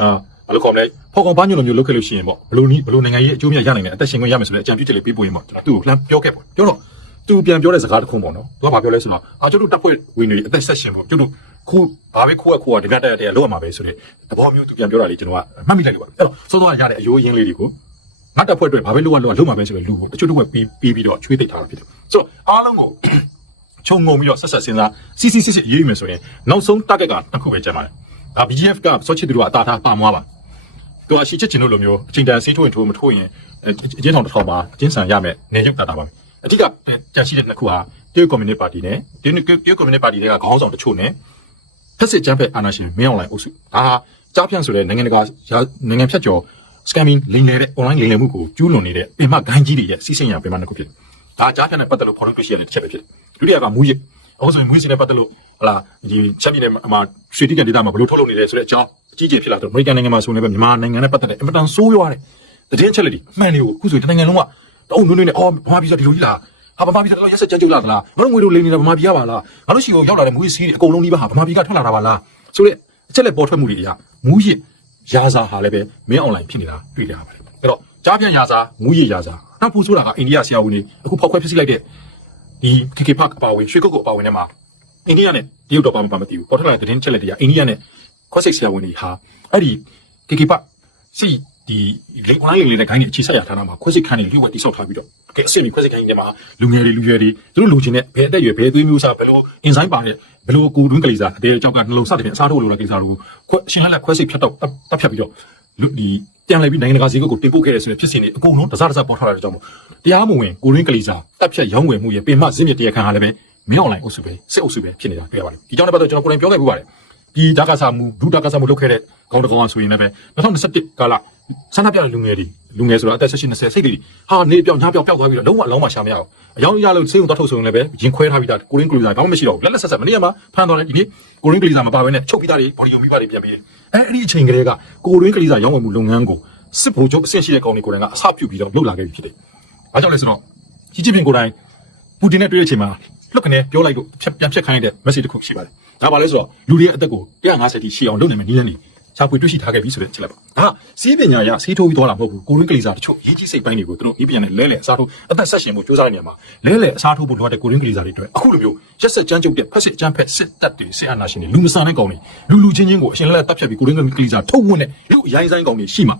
အာ ဘယ်လိုခေါ်မလဲဖော်ကောင်ပန်းညွန့်လိုမျိုးလုပ်ခဲ့လို့ရှိရင်ပေါ့ဘယ်လိုနည်းဘယ်လိုနိုင်ငံရေးအကျိုးမြတ်ရနိုင်တယ်အသက်ရှင်ခွင့်ရမယ်ဆိုတဲ့အကြံပြုချက်လေးပေးပို့ရင်ပေါ့ကျွန်တော်သူ့ကိုလှမ်းပြောခဲ့ပေါ့ပြောတော့သူပြန်ပြောတဲ့စကားတစ်ခုပေါ့နော်သူကဘာပြောလဲဆိုတော့အာကျုပ်တို့တပ်ဖွဲ့ဝင်တွေအသက်ဆက်ရှင်ပေါ့ကျုပ်တို့ခုဘာပဲခိုးရခိုးရဒီကတက်တက်လောက်ရမှာပဲဆိုတဲ့သဘောမျိုးသူပြန်ပြောတာလေးကျွန်တော်ကမှတ်မိလိုက်လို့ပါအဲ့တော့စောစောရတဲ့အယိုးရင်းလေးတွေကိုငါတပ်ဖွဲ့အတွက်ဘာပဲလုပ်ရလုပ်ရလုပ်မှာပဲဆိုတဲ့လူကိုတချို့တော့ပြီးပြီးပြီးတော့ချွေးသိပ်ထားတာဖြစ်တယ်ဆိုတော့အားလုံးကိုခြုံငုံပြီးတော့ဆက်ဆက်စဉ်းစားစီစီစစ်စစ်ရေးယူမယ်ဆိုရင်နောက်ဆုံး target ကတစ်ခုပဲကျန်ပါတယ်ဒါ BGF ကစောချစ်သူတို့ကအတားထားပါမွားပါ သူကရှီချစ်ချင်လို့လိုမျိုးအချိန်တန်ဆေးထိုးရင်ထိုးမထိုးရင်အကျင်းထောင်တစ်ထောင်မှာကျင်းဆန်ရမယ်နေရုပ်တာတာပါအဓိကကြန့်ရှိတဲ့နှစ်ခုဟာတတရုတ်ကွန်မြူနစ်ပါတီနဲ့တရုတ်တရုတ်ကွန်မြူနစ်ပါတီတွေကခေါင်းဆောင်တချို့နဲ့ဖက်စစ်ကျန်းဖက်အာဏာရှင်မင်းအောင်လှိုင်အုပ်စုဒါဟာကြားဖြန့်ဆိုတဲ့နိုင်ငံတကာနိုင်ငံဖြတ်ကျော် scamming လိမ်လည်တဲ့ online လိမ်လည်မှုကိုကျူးလွန်နေတဲ့ပင်မဂိုင်းကြီးတွေရဲ့စီးစိမ်ရပင်မတစ်ခုဖြစ်တယ်။ဒါကြားဖြန့်နဲ့ပတ်သက်လို့ဖော်ထုတ်တွေ့ရှိရတဲ့တစ်ချက်ပဲဖြစ်တယ်။ဒုတိယကမူရစ်အခုဆိုရင်မူရစ်နဲ့ပတ်သက်လို့ ဟလာဒီချက်ပြည်နယ်မှာရွှေတိကန်ဒေတာမှာဘယ်လိုထုတ်လုပ်နေလဲဆိုတဲ့အကြောင်းအကြီးကြီးဖြစ်လာတော့အမေရိကန်နိုင်ငံမှာဆိုနေပဲမြန်မာနိုင်ငံနဲ့ပတ်သက်တဲ့အင်မတန်ဆိုးရွားတဲ့သတင်းချက်လက်တွေအမှန်တွေကိုအခုဆိုရင်နိုင်ငံလုံးကတအုံနွေးနွေးနဲ့အော်ဗမာပြည်ဆိုဒီလိုကြီးလားဟာဗမာပြည်တော့ရက်ဆက်ကြမ်းကြုတ်လာသလားငါတို့ငွေတို့လိမ်နေတာဗမာပြည်ရပါလားငါတို့ရှိကိုရောက်လာတဲ့မူရစ်စီးတွေအကုန်လုံးဒီပါဟာဗမာပြည်ကထွက်လာတာပါလားဆိုတဲ့အချက်လက်ပေါ်ထွက်မှုတွေအရာမူရစ်ရာဇာဟာလည်းပဲမင်းအွန်လိုင်းဖြစ်နေတာတွေ့ကြရပါတယ်အဲ့တော့ကြားပြန်ရာဇာမူရစ်ရာဇာနောက်ပူဆိုတာကအိန္ဒိယဆရာဝန်တွေအခုဖောက်ခွဲဖြစ်စီလိုက်တဲ့ဒီ KK Park အပါဝင်ရွှေကုတ်ကုတ်အပါဝင်ထဲမှာ အိန္ဒိယနဲ့တရုတ်တော့ပါမပါမသိဘူးပေါ်ထွက်လာတဲ့သတင်းချက်လက်တွေကအိန္ဒိယနဲ့ခွဲစိတ်ဆရာဝန်တွေဟာအဲ့ဒီ KK Park စီဒီလိန် online လေးနဲ့ဂိုင်းတွေအခြေဆက်ရထားတာမှာခွဲစိတ်ခန်းတွေလူဝက်တိဆောက်ထားပြီးတော့တကယ်အစစ်မီခွဲစိတ်ခန်းတွေမှာလူငယ်တွေလူရွယ်တွေသူတို့လူချင်းနဲ့ဘယ်အသက်အရွယ်ဘယ်သွေးမျိုးစားဘယ်လို enzyme ပါတဲ့ဘယ်လိုကူတွင်းကလေးစားအတဲကြောက်ကနှလုံးစတဲ့ပြင်အစားထိုးလိုတဲ့ကိစ္စတို့ခွဲရှင်လက်လက်ခွဲစိတ်ဖြတ်တော့တပ်ဖြတ်ပြီးတော့လူဒီပြန်လဲပြီးနိုင်ငံတကာဈေးကွက်ကိုတင်ပို့ခဲ့တဲ့ဆိုတဲ့ဖြစ်စဉ်တွေအကုန်လုံးတစားတစားပေါ်ထွက်လာတဲ့ကြောင့်မို့တရားမဝင်ကိုရင်းကလေးစားတပ်ဖြတ်ရောင်းဝယ်မှုရဲ့ပင်မဇင်းမြစ်တရားခံဟာလည်းပဲ မင်းအွန်လိုင်းအုပ်စုပဲစစ်အုပ်စုပဲဖြစ်နေတာတွေ့ရပါတယ်ဒီကြောင့်လည်းပတ်သက်ကျွန်တော်ကိုယ်တိုင်ပြောခဲ့ပူပါတယ်ဒီဒါကစားမှုဒုဒါကစားမှုလုပ်ခဲ့တဲ့ကောင်းတကောင်းအဆိုရင်လည်းပဲ2021ကာလဆန္ဒပြတဲ့လူငယ်တွေလူငယ်ဆိုတာအသက်18 20စိတ်တွေဟာနေပြောင်းညပြောင်းပျောက်သွားပြီးတော့လုံးဝအလုံးမရှာမရအောင်အယောင်ရလို့စေုံသွားထုတ်ဆိုရင်လည်းပဲရင်ခွဲထားပြီးသားကိုရင်းကလူစားဘာမှမရှိတော့ဘူးလက်လက်ဆက်ဆက်မနေ့ကမှဖမ်းသွားတယ်ဒီနေ့ကိုရင်းကလူစားမပါဘဲနဲ့ချုပ်ပြီးသားတွေဘော်ဒီယုံပြီးပါတွေပြန်ပြီးတယ်အဲအဲ့ဒီအချိန်ကလေးကကိုရင်းကလူစားရောင်းဝယ်မှုလုပ်ငန်းကိုစစ်ဗိုလ်ချုပ်အဆင့်ရှိတဲ့ကောင်တွေကိုယ်တိုင်ကအစပြုပြီးတော့လုပ်လာခဲ့ပြီဖြစ်တယ်။ဘာကြောင့်လဲဆိုတော့ကြီးကြီးပင်ကိုယ်တိုင်ပူတင်နဲ့တွေ့တဲ့အချိန်မှာ လွတ်ကနေပြောလိုက်လို့ဖြတ်ပြန်ဖြတ်ခိုင်းတဲ့ message တစ်ခုရှိပါတယ်။ဒါပါလဲဆိုတော့လူတွေရဲ့အသက်ကို150တိရှိအောင်လုပ်နိုင်မယ်နည်းလမ်းတွေရှာဖွေတွေ့ရှိထားခဲ့ပြီဆိုတဲ့အချက်လက်ပါ။ဒါစီးပညာရစီးထိုးပြီးသွားတာမဟုတ်ဘူး။ကိုရင်းကလေးစားတချို့ရေးကြီးစိတ်ပိုင်းတွေကိုသူတို့ဤပြန်နဲ့လဲလဲအစားထိုးအသက်ဆက်ရှင်မှုစူးစမ်းနေရမှာလဲလဲအစားထိုးဖို့လိုတဲ့ကိုရင်းကလေးစားတွေအတွက်အခုလိုမျိုးရက်ဆက်ကြမ်းကြုတ်တဲ့ဖက်စစ်ကြမ်းဖက်စစ်တပ်တွေစစ်အာဏာရှင်တွေလူမဆန်တဲ့ကောင်တွေလူလူချင်းချင်းကိုအရှင်လက်လက်တပ်ဖြတ်ပြီးကိုရင်းကလေးစားထုတ်ဝန်းတဲ့လူအရိုင်းဆိုင်ကောင်တွေရှိမှာ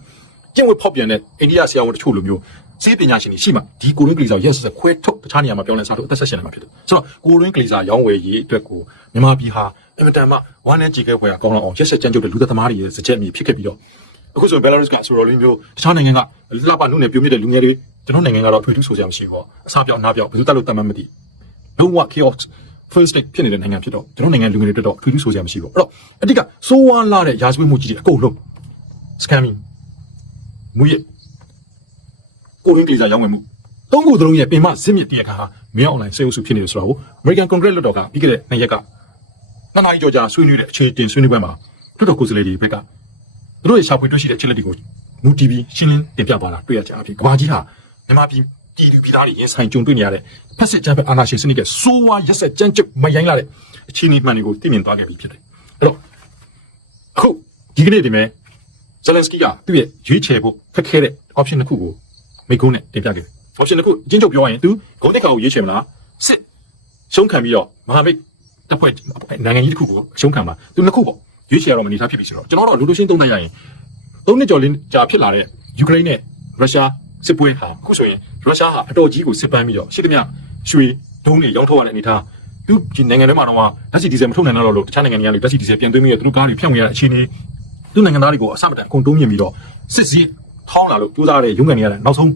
ကျင့်ဝတ်ဖောက်ပြန်တဲ့အိန္ဒိယဆရာဝန်တချို့လိုမျိုး စေပညာရှင်တွေရှိမှဒီကိုရင်းကလေးစာရက်ဆက်ခွဲထုတ်တခြားနေရာမှာပြောင်းလဲစားတော့အသက်ဆက်ရှင်နေမှာဖြစ်တယ်ဆိုတော့ကိုရင်းကလေးစာရောင်းဝယ်ရေးအတွက်ကိုမြန်မာပြည်ဟာအင်မတန်မှဝမ်းနဲ့ကြည်ခဲဖွယ်ကောင်းလောက်အောင်ရက်ဆက်ကြမ်းကြုတ်တဲ့လူသက်သမားတွေရဲ့စကြက်အမြဖြစ်ခဲ့ပြီးတော့အခုဆိုရင်ဘယ်လာရုစ်ကဆိုတော့လေးမျိုးတခြားနိုင်ငံကလှပနုနဲ့ပြုံးမြတဲ့လူငယ်တွေကျွန်တော်နိုင်ငံကတော့ထွေထူးဆိုကြမရှိဘူးအစားပြောင်းအနာပြောင်းဘယ်သူတက်လို့တတ်မှတ်မသိလုံးဝ chaos first state ဖြစ်နေတဲ့နိုင်ငံဖြစ်တော့ကျွန်တော်နိုင်ငံလူငယ်တွေတက်တော့ထွေထူးဆိုကြမရှိဘူးအဲ့တော့အတိတ်ကစိုးဝါးလာတဲ့ရာဇဝတ်မှုကြီးတွေအကုန်လုံး scamming မူရ ကိုရင်းကလေးစားရောင်းဝယ်မှုသုံးခုသလုံးရဲ့ပင်မစစ်မြစ်တရားခါဟာမြောက်အွန်လိုင်းစေအုပ်စုဖြစ်နေတယ်ဆိုတော့ American Congress လွှတ်တော်ကပြီးခဲ့တဲ့နှစ်ရက်ကနှစ်နာရီကျော်ကြာဆွေးနွေးတဲ့အခြေတင်ဆွေးနွေးပွဲမှာလွှတ်တော်ကိုယ်စားလှယ်တွေဘက်ကသူတို့ရဲ့ရှာဖွေတွေ့ရှိတဲ့ချက်လက်တွေကိုမူတီဗီရှင်းလင်းတင်ပြပါတာတွေ့ရကြအဖြစ်ကဘာကြီးဟာမြန်မာပြည်ပြည်သူပြည်သားတွေရင်ဆိုင်ကြုံတွေ့နေရတဲ့ဖက်စစ်ကြမ်းဖက်အာဏာရှင်စနစ်ကစိုးဝါးရက်ဆက်ကြမ်းကြုတ်မယိုင်းလာတဲ့အခြေအနေမှန်တွေကိုသိမြင်သွားခဲ့ပြီဖြစ်တယ်အဲ့တော့အခုဒီကနေ့ဒီမဲ့ဇလန်စကီကသူ့ရဲ့ရွေးချယ်ဖို့ခက်ခဲတဲ့ option တစ်ခုကို မိကုန်းနဲ့တင်ပြခဲ့တယ် option တစ်ခုအချင်းချုပ်ပြောရရင် तू ဂုံးတက်ကောင်ကိုရွေးချယ်မလားစစ်ရှုံးခံပြီးတော့မဟာမိတ်တပ်ဖွဲ့နိုင်ငံကြီးတစ်ခုကိုရှုံးခံမှာ तू နှစ်ခုပေါ့ရွေးချယ်ရတော့မနေသားဖြစ်ပြီဆိုတော့ကျွန်တော်တို့လူလူရှင်းသုံးသပ်ရရင်သုံးနှစ်ကျော်လင်းကြာဖြစ်လာတဲ့ယူကရိန်းနဲ့ရုရှားစစ်ပွဲဟာအခုဆိုရင်ရုရှားဟာအတော်ကြီးကိုစစ်ပန်းပြီးတော့ရှစ်တမြရွှေဒုံးတွေရောင်းထုတ်ရတဲ့အနေထားသူဒီနိုင်ငံထဲမှာတော့ဓာတ်ဆီဒီဇယ်မထုတ်နိုင်တော့လို့တခြားနိုင်ငံတွေကလည်းဓာတ်ဆီဒီဇယ်ပြန်သွင်းပြီးတော့သူတို့ကားတွေဖြန့်ဝင်ရတဲ့အခြေအနေသူနိုင်ငံသားတွေကိုအစမတန်အကုန်တုံးမြင်ပြီးတော့စစ်စည်း ထောင်းလာလို့ကြိုးစားတဲ့ရုံးကန်တွေရတဲ့နောက်ဆုံး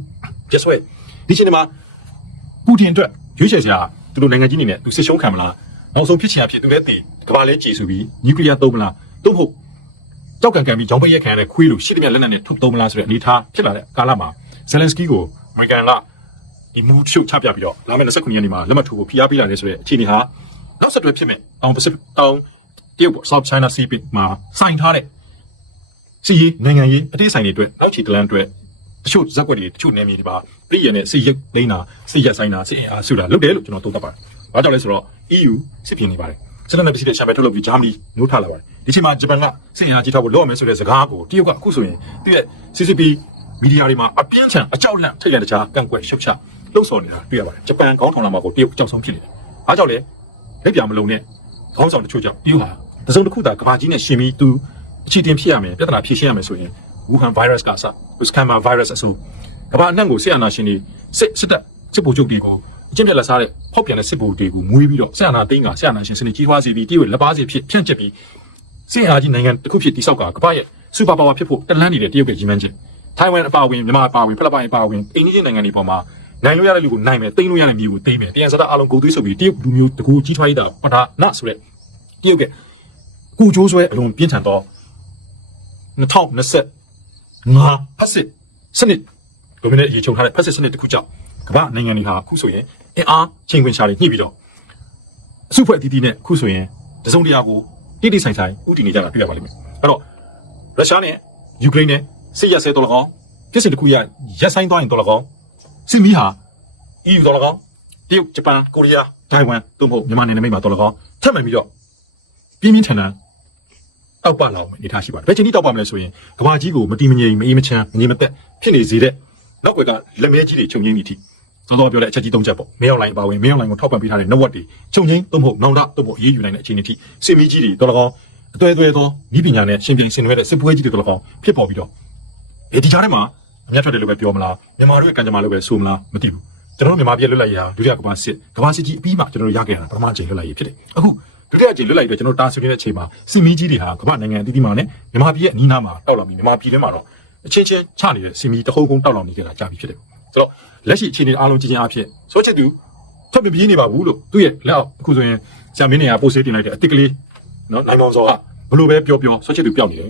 ပြဆွဲဒီချိန်မှာပူတင်အတွက်ရွေးချယ်စရာသူတို့နိုင်ငံကြီးနေနဲ့သူစစ်ရှုံးခံမလားနောက်ဆုံးဖြစ်ချင်အဖြစ်သူလည်းတည်ကမ္ဘာလဲကြည်ဆိုပြီးနျူကလ িয়ার သုံးမလားသို့မဟုတ်ကြောက်ကန်ကန်ပြီးဂျောင်းပိတ်ရက်ခံရတဲ့ခွေးလိုရှိသမျှလက်နက်နဲ့ထုတ်သုံးမလားဆိုတဲ့အနေထားဖြစ်လာတဲ့ကာလမှာဇယ်လန်စကီကိုအမေရိကန်ကဒီမူရှုပ်ချပြပြီးတော့လာမယ့်29ရက်နေ့မှာလက်မှတ်ထိုးဖို့ဖိအားပေးလာတယ်ဆိုတဲ့အခြေအနေဟာနောက်ဆက်တွဲဖြစ်မယ်တောင်ပစိဖိတ်တောင်တရုတ်ပေါ့ South China Sea မှာစိုင်ထားတဲ့ စီရေးနိုင်ငံရေးအသေးဆိုင်တွေအတွက်နောက်ချီတလန်အတွက်တချို့ဇက်ကွက်တွေတချို့နယ်မြေတွေပါပြည်ရနဲ့စီရုပ်လိမ့်တာစီရက်ဆိုင်တာစီအင်အားစုတာလုပ်တယ်လို့ကျွန်တော်သုံးသပ်ပါတယ်။ဘာကြောင့်လဲဆိုတော့ EU စစ်ဖြစ်နေပါတယ်။စစ်တပ်နဲ့ပြည်တဲ့ချန်ပီယံထုတ်လုပ်ပြီးဂျာမနီနိုးထလာပါတယ်။ဒီချိန်မှာဂျပန်ကစီအင်အားကြီးထားဖို့လုပ်ရမယ်ဆိုတဲ့စကားကိုတရုတ်ကအခုဆိုရင်သူ့ရဲ့ CCP မီဒီယာတွေမှာအပြင်းထန်အကြောက်လန့်ထိတ်လန့်တခြားကန့်ကွက်ရှုတ်ချလှုပ်ဆော်နေတာတွေ့ရပါတယ်။ဂျပန်ခေါင်းထောင်လာမှာကိုတရုတ်အကြောက်ဆုံးဖြစ်နေတယ်။အားကြောင့်လေလက်ပြမလုံးနဲ့ခေါင်းဆောင်တချို့ကြောင့်တရုတ်ဟာတစုံတစ်ခုသာကဘာကြီးနဲ့ရှင်ပြီးသူ အခြေတင်ဖြစ်ရမယ်ပြဿနာဖြေရှင်းရမယ်ဆိုရင်ဝူဟန် virus ကစဥစကမ်မာ virus အဆိုကမ္ဘာအနှံ့ကိုဆရာနာရှင်တွေစစ်စစ်တပ်စစ်ဗိုလ်ချုပ်တွေကိုအကျင့်ပြက်လက်စားတဲ့ဖောက်ပြန်တဲ့စစ်ဗိုလ်တွေကိုမွေးပြီးတော့ဆရာနာသိန်းကဆရာနာရှင်စနစ်ကြီးထွားစီပြီးတည်ဝလက်ပါစီဖြစ်ဖြန့်ကျက်ပြီးစစ်အားကြီးနိုင်ငံတစ်ခုဖြစ်တိဆောက်ကကမ္ဘာရဲ့စူပါပါဝါဖြစ်ဖို့တလန်းနေတဲ့တရုတ်ရဲ့ကြီးမှန်းချက်ထိုင်ဝမ်အပါအဝင်မြန်မာအပါအဝင်ဖိလစ်ပိုင်အပါအဝင်အိန္ဒိယနိုင်ငံတွေပေါ်မှာနိုင်လို့ရတဲ့လူကိုနိုင်မယ်တိမ့်လို့ရတဲ့မျိုးကိုတိမ့်မယ်တရားစတာအလုံးကိုသွေးဆုပ်ပြီးတရုတ်လူမျိုးတကူကြီးထွားရတာပဒါနဆိုတဲ့တရုတ်ကကူချိုးဆွဲအလုံးပြင်းထန်တော့ 2020ငါဖက်စစ်စနစ်ဒိုမီနေရေချုပ်ထားတဲ့ဖက်စစ်စနစ်တစ်ခုကြောင့်ကမ္ဘာနိုင်ငံတွေဟာအခုဆိုရင်အင်အားချိန်ခွင်ရှာတွေညှိပြီးတော့အစုဖွဲ့အသီးသီးနဲ့အခုဆိုရင်တစုံတရာကိုတိတိဆိုင်ဆိုင်ဥတည်နေကြတာတွေ့ရပါလိမ့်မယ်အဲ့တော့ရုရှားနဲ့ယူကရိန်းနဲ့စစ်ရက်ဆဲတော်လကောင်ပြည်စစ်တစ်ခုရရက်ဆိုင်သွားရင်တော်လကောင်စစ်မီးဟာ EU တော်လကောင်တရုတ်ဂျပန်ကိုရီးယားတိုင်ဝမ်သို့မဟုတ်မြန်မာနိုင်ငံမိတ်မှာတော်လကောင်ထပ်မှန်ပြီးတော့ပြင်းပြင်းထန်ထန် တောက်ပလာအောင်အနေထားရှိပါတယ်ဘယ်ချိန်ထိတောက်ပါမလဲဆိုရင်ကဘာကြီးကိုမတီမငြိမ်မအေးမချမ်းမငြိမ်မသက်ဖြစ်နေစေတဲ့နောက်ွယ်ကလက်မဲကြီးတွေချုပ်ငိမ့်ပြီးထိစောစောပြောတဲ့အချက်ကြီး၃ချက်ပေါ့မင်းအောင်လိုင်းပါဝင်မင်းအောင်လိုင်းကိုထောက်ပံ့ပေးထားတဲ့ network တွေချုပ်ငိမ့်သို့မဟုတ်နောင်တသို့မဟုတ်အေးအေးယူနိုင်တဲ့အခြေအနေထိစစ်မီးကြီးတွေတော်လကောင်အသွဲသွဲသောဤပညာနဲ့ရှင်ပြိုင်ဆင်နွှဲတဲ့စစ်ပွဲကြီးတွေတော်လကောင်ဖြစ်ပေါ်ပြီးတော့အဲဒီကြားထဲမှာအများထွက်တယ်လို့ပဲပြောမလားမြန်မာတို့ရဲ့ကံကြမ္မာလို့ပဲဆိုမလားမသိဘူးကျွန်တော်တို့မြန်မာပြည်လွတ်လပ်ရေးဟာဒုတိယကမ္ဘာစစ်ကမ္ဘာစစ်ကြီးအပြီးမှကျွန်တော်တို့ရခဲ့ရတာပထမအကြိမ်လွတ်လပ်ရေးဖြစ်တယ်အခု ဒုတိယအကြိမ်လွတ်လပ်ရေးပဲကျွန်တော်တို့တာဆွေးနွေးတဲ့အချိန်မှာစစ်မီးကြီးတွေဟာကမ္ဘာနိုင်ငံအသီးသီးမှာနဲ့မြန်မာပြည်ရဲ့အနီးနားမှာတောက်လောင်ပြီးမြန်မာပြည်ထဲမှာတော့အချင်းချင်းချနေတဲ့စစ်မီးတဟုံးဟုံးတောက်လောင်နေကြတာကြာပြီဖြစ်တယ်ဆိုတော့လက်ရှိအခြေအနေအားလုံးကြည့်ချင်းအဖြစ်ဆိုချစ်သူထွက်မပြေးနေပါဘူးလို့သူ့ရဲ့လက်အောက်အခုဆိုရင်ဆရာမင်းနေကပို့ဆေးတင်လိုက်တဲ့အစ်စ်ကလေးနော်နိုင်မောင်စောကဘလို့ပဲပြောပြောဆိုချစ်သူပျောက်နေတယ်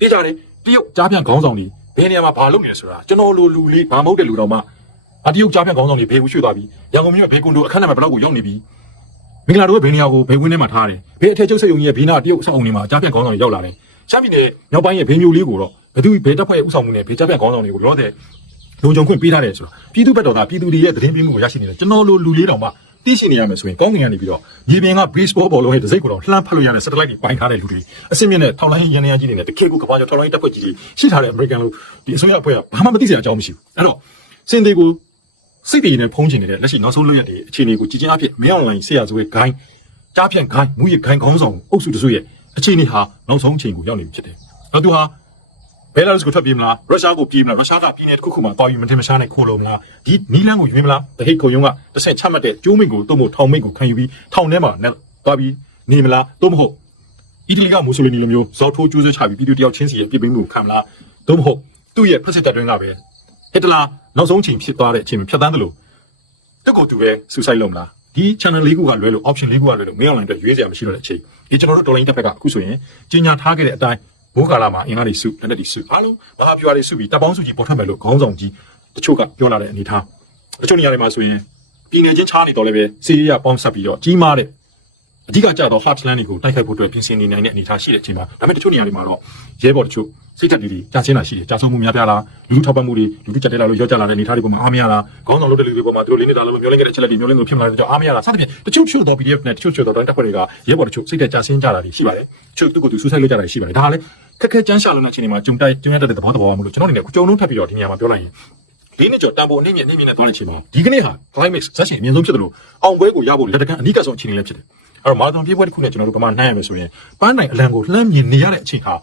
ဒီကြတယ်တရုတ်ကြားပြန်ခေါင်းဆောင်တွေဘယ်နေရာမှာဘာလုပ်နေလဲဆိုတာကျွန်တော်လိုလူလေးဘာမဟုတ်တဲ့လူတော်မှအတရုတ်ကြားဖြတ်ခေါင်းဆောင်တွေဘေးကိုရွှေ့သွားပြီရန်ကုန်မြို့ဘေးကွန်ဒိုအခန်းနံပါတ်ဘယ်လောက်ကိုရောက်နေပြီ မင်္ဂလာတို့ကဘယ်နေရာကိုဘေးဝင်းထဲမှာထားတယ်ဘေးအထက်ကျုပ်ဆက်ယုံကြီးရဲ့ဘေးနာတရုတ်အဆောက်အုံတွေမှာကြားဖြတ်ခေါင်းဆောင်တွေရောက်လာတယ်ရှမ်းပြည်နယ်မြောက်ပိုင်းရဲ့ဘေးမျိုးလေးကိုတော့ဘယ်သူဘယ်တပ်ဖွဲ့ရဲ့ဥဆောင်မှုနဲ့ဘေးကြားဖြတ်ခေါင်းဆောင်တွေကိုလောတဲ့လုံခြုံခွင့်ပေးထားတယ်ဆိုတော့ပြည်သူ့ဘက်တော်သားပြည်သူတွေရဲ့သတင်းပေးမှုကိုရရှိနေတယ်ကျွန်တော်လိုလူလေးတောင်မှသိရှိနေရမယ်ဆိုရင်ကောင်းကင်ကနေပြီးတော့ရေပြင်က baseball ဘောလုံးရဲ့ဒစိတ်ကိုတော့လှမ်းဖတ်လို့ရတဲ့ satellite တွေပိုင်းထားတဲ့လူတွေအစင်းမြင့်တဲ့ထောက်လိုင်းရန်ရန်ကြီးတွေနဲ့တခေတ်ကိုကမ္ဘာကျော်ထောက်လိုင်းတပ်ဖွဲ့ကြီးတွေရှိထားတဲ့ American လို့ဒီအစိုးရအဖွဲ့ကဘာမှမသိစရာအကြောင်းမရှိဘူးအဲ့တော့စင်သေးကို စိတ်တည်နေဖုံးချင်နေတဲ့လက်ရှိနောက်ဆုံးလွတ်ရက်တွေအခြေအနေကိုကြည်ချင်းအဖြစ်မင်းအောင်လိုင်းဆရာဇဝဲဂိုင်းကြားဖြန့်ဂိုင်းမူရဂိုင်းခေါင်းဆောင်အုပ်စုတစုရဲ့အခြေအနေဟာနောက်ဆုံးအချိန်ကိုရောက်နေပြီဖြစ်တယ်။နောက်သူဟာဘယ်လာရုစ်ကိုထွက်ပြေးမလားရုရှားကိုပြေးမလားရုရှားကပြည်နယ်တစ်ခုခုမှာတောင်းယူမတင်မရှားနိုင်ခိုးလို့မလားဒီနီလန်းကိုယူမလားတဟိတ်ခုံယုံကတစ်ဆက်ချမှတ်တဲ့ကျိုးမိန်ကိုတုံ့မို့ထောင်မိန်ကိုခံယူပြီးထောင်ထဲမှာနဲ့သွားပြီးနေမလားသို့မဟုတ်အီတလီကမူဆိုလီနီလိုမျိုးဇောက်ထိုးကျိုးဆွဲချပြီးပြည်သူတယောက်ချင်းစီရဲ့ပြည်ပင်းမှုကိုခံမလားသို့မဟုတ်သူ့ရဲ့ဖက်စစ်တပ်တွင်းကပဲဟစ်တလာ နောက်ဆုံးချိန်ဖြစ်သွားတဲ့အချိန်မှာဖြတ်တန်းတယ်လို့တက်ကိုတူပဲစူဆိုင်လုံးမလားဒီ channel လေးခုကလွဲလို့ option လေးခုကလွဲလို့မင်းအောင်လိုင်းအတွက်ရွေးစရာမရှိတော့တဲ့အချိန်ဒီကျွန်တော်တို့တော်လိုင်းတက်ဖက်ကအခုဆိုရင်ကြီးညာထားခဲ့တဲ့အတိုင်းဘိုးကာလာမှာအင်္ဂါတွေစုလက်နက်တွေစုအားလုံးမဟာပြွာတွေစုပြီးတပ်ပေါင်းစုကြီးပေါ်ထွက်မယ်လို့ခေါင်းဆောင်ကြီးတချို့ကပြောလာတဲ့အနေထားတချို့နေရာတွေမှာဆိုရင်ပြည်နယ်ချင်းချားနေတော့လည်းပဲစီးရီးယားပေါင်းဆက်ပြီးတော့ကြီးမားတဲ့ အဓိကကြတော့ heartland တွေကိုတိုက်ခိုက်ဖို့အတွက်ပြင်ဆင်နေနိုင်တဲ့အနေအထားရှိတဲ့အချိန်မှာဒါပေမဲ့တချို့နေရာတွေမှာတော့ရဲဘော်တချို့စိတ်သက်တွေကြာချင်းလာရှိတယ်ကြာဆုံးမှုများပြားလားလူလူထောက်ပံ့မှုတွေလူလူကြက်တဲလာလို့ရောကြလာတဲ့အနေအထားတွေပေါ်မှာအားမရလားခေါင်းဆောင်လုပ်တဲ့လူတွေပေါ်မှာသူတို့လေးနေတာလုံးမျိုးလင်းခဲ့တဲ့အချက်လက်တွေမျိုးလင်းလို့ဖြစ်မလာတဲ့ကြောင့်အားမရလားစသဖြင့်တချို့ချို့တော့ PDF နဲ့တချို့ချို့တော့တိုင်းတပ်ဖွဲ့တွေကရဲဘော်တချို့စိတ်သက်ကြာချင်းကြတာတွေရှိပါတယ်ချို့သူ့ကိုယ်သူဆူဆိုက်လုပ်ကြတာတွေရှိပါတယ်ဒါကလည်းခက်ခဲကြမ်းရှာလုံးတဲ့အခြေအနေမှာဂျုံတိုက်ဂျုံရတဲ့သဘောတဘောမလို့ကျွန်တော်အနေနဲ့ဂျုံလုံးထပ်ပြီးတော့ဒီနေရာမှာပြောလိုက်ရင်ဒီနေ့ကျော်တန်ဖိုးအနေနဲ့အနေနဲ့သွားတဲ့အချိန်မှာဒီကနေ့ဟာ climate ဇက်ရှင်အမြင့်ဆုံးဖြစ်တယ်လို့အောင်ပွဲကိုရဖို့လက်တကန်းအနိကဆုံးအခြေအနေလည်းဖြစ်တယ် အဲ့တော့မာရသွန်ပြေးပွဲတစ်ခုနဲ့ကျွန်တော်တို့ကမှနှိုင်းရမယ်ဆိုရင်ပန်းနိုင်အလံကိုလှမ်းမြင်နေရတဲ့အချိန်ဟာ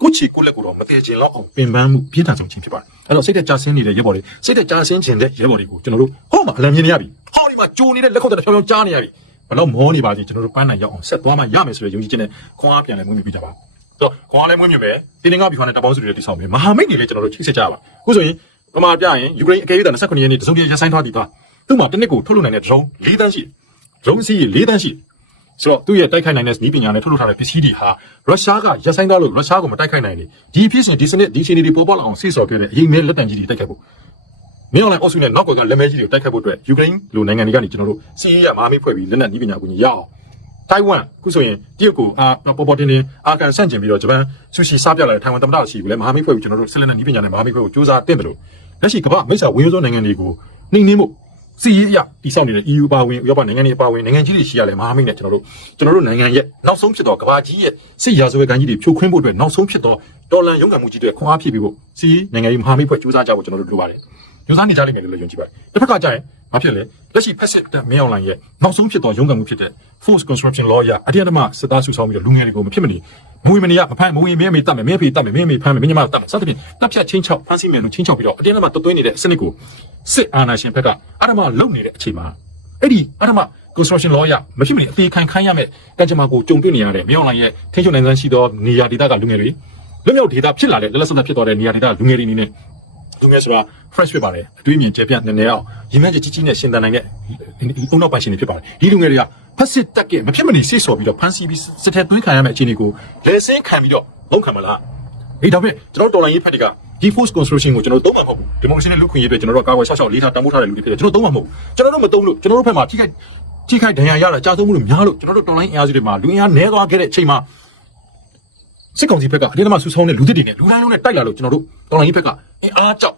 ကိုချီကိုလက်ကိုတော့မတည်ခြင်းလောက်အောင်ပင်ပန်းမှုပြင်းထန်ဆုံးခြင်းဖြစ်ပါတယ်အဲ့တော့စိတ်သက်ကြဆင်းနေတဲ့ရဲဘော်တွေစိတ်သက်ကြဆင်းခြင်းတဲ့ရဲဘော်တွေကိုကျွန်တော်တို့ဟောမှာအလံမြင်နေရပြီဟောဒီမှာကြိုနေတဲ့လက်ခုပ်တဲ့ဖြောင်းဖြောင်းကြားနေရပြီဘယ်တော့မောနေပါစေကျွန်တော်တို့ပန်းနိုင်ရောက်အောင်ဆက်သွားမှရမယ်ဆိုတဲ့ယုံကြည်ချက်နဲ့ခွန်အားပြန်လဲမွေးမြူပြကြပါဆိုတော့ခွန်အားလဲမွေးမြူမယ်တင်းတင်းကားပြီးခွန်နဲ့တပေါင်းစုတွေတိဆောက်မယ်မဟာမိတ်တွေလည်းကျွန်တော်တို့ချိတ်ဆက်ကြပါအခုဆိုရင်ပမာပြရင်ယူကရိန်းအကယ်၍တာ29ရက်နေ့တစုံတရာရဆိုင်ထားသည်ပါသူ့မှာတစ်နှစ်ကိုထုတ်လုပ်နိုင်တဲ့ drone ၄တန်းရှိတယ် drone စီး၄တန်းရှိတယ် ဆိုတော့သူ့ရဲ့တိုက်ခိုက်နိုင်တဲ့နည်းပညာနဲ့ထုတ်လုပ်ထားတဲ့ပစ္စည်းတွေဟာရုရှားကရပ်ဆိုင်သွားလို့ရုရှားကမတိုက်ခိုက်နိုင်လေဒီဖြစ်စဉ်ဒီစနစ်ဒီရှင်တွေပေါ်ပေါက်လာအောင်စိတ်ဆော်ခဲ့တဲ့အရင်မဲ့လက်တံကြီးတွေတိုက်ခိုက်ဖို့မင်းအောင်လိုက်အော့စုနဲ့နောက်ကွယ်ကလက်မဲကြီးတွေကိုတိုက်ခိုက်ဖို့အတွက်ယူကရိန်းလိုနိုင်ငံတွေကနေကျွန်တော်တို့စီးရီးယားမဟာမိတ်ဖွဲ့ပြီးလက်နက်နည်းပညာကိုညီရအောင်တိုင်ဝမ်ခုဆိုရင်တရုတ်ကိုအာပေါ်ပေါ်တင်တင်အာကန်ဆန့်ကျင်ပြီးတော့ဂျပန်ဆူရှီစားပြလာတဲ့ထိုင်ဝမ်သမ္မတရှိဘူးလေမဟာမိတ်ဖွဲ့ပြီးကျွန်တော်တို့ဆက်လက်နက်နည်းပညာနဲ့မဟာမိတ်ဖွဲ့ကိုစူးစမ်းတင်တယ်လို့လက်ရှိကမ္ဘာမိတ်ဆာဝင်းရိုးသောနိုင်ငံတွေကိုနှိမ်နှင်းမှု စီရေးအရတိစောက်နေတဲ့ EU ပါဝင်ဥရောပနိုင်ငံတွေပါဝင်နိုင်ငံကြီးတွေရှိရလဲမဟာမိတ်နဲ့ကျွန်တော်တို့ကျွန်တော်တို့နိုင်ငံရဲ့နောက်ဆုံးဖြစ်တော့ကမ္ဘာကြီးရဲ့စစ်ရာဇဝဲကန်ကြီးတွေဖြိုခွင်းဖို့အတွက်နောက်ဆုံးဖြစ်တော့တော်လန်ရုံးကန်မှုကြီးတွေခွန်အားဖြစ်ပြီးဖို့စီနိုင်ငံရေးမဟာမိတ်ဖွဲ့ကြိုးစားကြဖို့ကျွန်တော်တို့လိုပါတယ်ကြိုးစားနေကြလိမ့်မယ်လို့လည်းယုံကြည်ပါတယ်တစ်ဖက်ကကြရင်မဖြစ်လေလက်ရှိဖက်စစ်တပ်မင်းအောင်လိုင်းရဲ့နောက်ဆုံးဖြစ်တော့ရုံးကန်မှုဖြစ်တဲ့ force construction law ရအတ္တရမစစ်သားစုဆောင်းပြီးတော့လူငယ်တွေကိုမဖြစ်မနေ မွေးမနေရမဖမ်းမွေးမင်းမေတတ်မယ်မင်းဖေတတ်မယ်မင်းမေဖမ်းမယ်မင်းညမတတ်မယ်စသဖြင့်တပ်ဖြတ်ချင်းချောက်ဖမ်းဆီးမယ်လို့ချင်းချောက်ပြီးတော့အတ္တရမတသွင်းနေတဲ့စနစ်ကိုစစ်အာဏာရှင်ဘက်ကအတ္တမလုံနေတဲ့အချိန်မှာအဲ့ဒီအထမ construction law ရမဖြစ်မနေအသေးခံခိုင်းရမယ်ကံကြမ္မာကိုကြုံတွေ့နေရတဲ့မြေအောင်လိုင်းရဲ့ထိန်းချုပ်နိုင်စမ်းရှိသောနေရာဒေသကလူငယ်တွေလွတ်မြောက်ဒေသဖြစ်လာတဲ့လက်လက်ဆက်ဆက်ဖြစ်သွားတဲ့နေရာဒေသလူငယ်တွေအနေနဲ့ လူငယ်ဆိုတာ fresh ဖြစ်ပါတယ်အတွေးမြင်ကျေပြန့်နေနေအောင်ရင်းမှန်းချက်ကြီးကြီးနဲ့ရှင်းတန်နိုင်တဲ့အုံနောက်ပိုင်ရှင်တွေဖြစ်ပါတယ်ဒီလူငယ်တွေကဖက်စစ်တက်ကမဖြစ်မနေစိတ်ဆော်ပြီးတော့ဖန်စီပြီးစစ်ထဲသွင်းခံရမယ့်အခြေအနေကိုလဲစင်းခံပြီးတော့လုံးခံမလားအေးဒါပေမဲ့ကျွန်တော်တော်လိုင်းရေးဖက်တွေကဒီ force construction ကိုကျွန်တော်တို့သုံးမှာမဟုတ်ဘူးဒီမိုကရေစီနဲ့လူခွင့်ရေးအတွက်ကျွန်တော်တို့ကာကွယ်ဆောက်ရှောက်လေးထားတံပိုးထားတဲ့လူတွေဖြစ်တယ်ကျွန်တော်သုံးမှာမဟုတ်ဘူးကျွန်တော်တို့မသုံးလို့ကျွန်တော်တို့ဖက်မှာထိခိုက်ထိခိုက်ဒဏ်ရာရတာကြာဆုံးမှုလို့များလို့ကျွန်တော်တို့တော်လိုင်းအင်အားစုတွေမှာလူအင်အားနည်းသွားခဲ့တဲ့အချိန်မှာ စစ်ကောင်စီဘက်ကအတင်းအမဆူဆောင်းတဲ့လူသစ်တွေနဲ့လူတိုင်းလုံးနဲ့တိုက်လာလို့ကျွန်တော်တို့တော်လိုင်းကြီးဘက်ကအင်အားကြောက်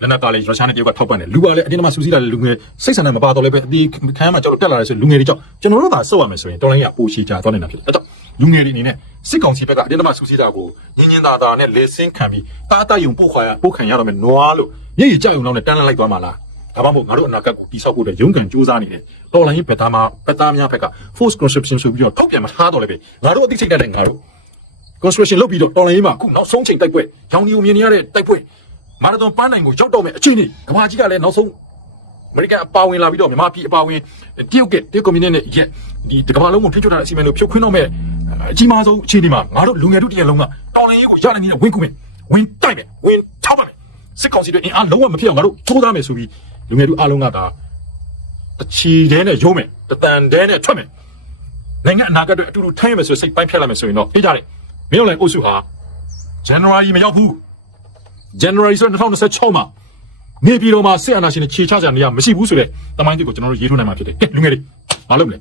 လက်နက်ကလည်းရုရှားနဲ့တရုတ်ကထောက်ပံ့တယ်လူကလည်းအတင်းအမဆူစီးလာတဲ့လူငယ်စိတ်ဆန္ဒမပါတော့လည်းပဲအဒီခမ်းမှာကြောက်တက်လာတဲ့ဆိုလူငယ်တွေကြောက်ကျွန်တော်တို့သာစောက်ရမယ်ဆိုရင်တော်လိုင်းကြီးကပိုရှိကြသွားနေတာဖြစ်တယ်အဲ့တော့လူငယ်တွေအနေနဲ့စစ်ကောင်စီဘက်ကအတင်းအမဆူစီးတာကိုညင်ညင်သာသာနဲ့လေဆင်းခံပြီးတားတာယုံပို့ခွာရပို့ခံရတော့မယ်နွားလို့မျက်ရည်ကြောက်ယုံတော့နဲ့တန်းလန်းလိုက်သွားမှာလားဒါမှမဟုတ်ငါတို့အနာဂတ်ကိုတိဆောက်ဖို့အတွက်ရုန်းကန်စူးစမ်းနေတဲ့တော်လိုင်းကြီးဘက်သားမှာဘက်သားများဘက်က force conscription ဆိုပြီးတော့ထောက်ပြန်မထားတော့လည်းပဲငါတို့အသိစိတ်တဲ့ငါတို့ construction လုပ်ပြီးတော့တော်လိုင်းရေးမှာအခုနောက်ဆုံးချိန်တိုက်ပွဲရောင်ဒီကိုမြင်နေရတဲ့တိုက်ပွဲမာရသွန်ပန်းနိုင်ကိုရောက်တော့မယ်အချိန်ကြီးကမ္ဘာကြီးကလည်းနောက်ဆုံးအမေရိကန်အပါဝင်လာပြီးတော့မြန်မာပြည်အပါဝင်တရုတ်ကတရုတ်ကွန်မြူနစ်နဲ့ရက်ဒီကမ္ဘာလုံးကိုထိန်းချုပ်ထားတဲ့အစီအမံလို့ဖြုတ်ခွင်းတော့မယ်အကြီးမားဆုံးအခြေအနေမှာငါတို့လူငယ်တို့တရက်လုံးကတော်လိုင်းရေးကိုရတဲ့နည်းနဲ့ဝင်ကူမယ်ဝင်တိုက်မယ်ဝင်ထောက်ပါမယ်စစ်ကောင်စီတွေအင်အားလုံးဝမဖြစ်အောင်ငါတို့ထိုးသားမယ်ဆိုပြီးလူငယ်တို့အားလုံးကဒါတချီတဲနဲ့ရုံးမယ်တတန်တဲနဲ့ထွက်မယ်နိုင်ငံအနာဂတ်တွေအတူတူထိုင်းရမယ်ဆိုစိတ်ပိုင်းဖြတ်လိုက်မယ်ဆိုရင်တော့အေးကြတယ် မင်းတို့လည်းအုပ်စုဟာ January မရောက်ဘူး January ဆို2026မှာနေပြည်တော်မှာစစ်အာဏာရှင်တွေခြေချကြနေရမရှိဘူးဆိုတဲ့တမိုင်းတွေကိုကျွန်တော်တို့ရေးထုတ်နိုင်မှာဖြစ်တယ်ကဲလူငယ်တွေမလုပ်လဲ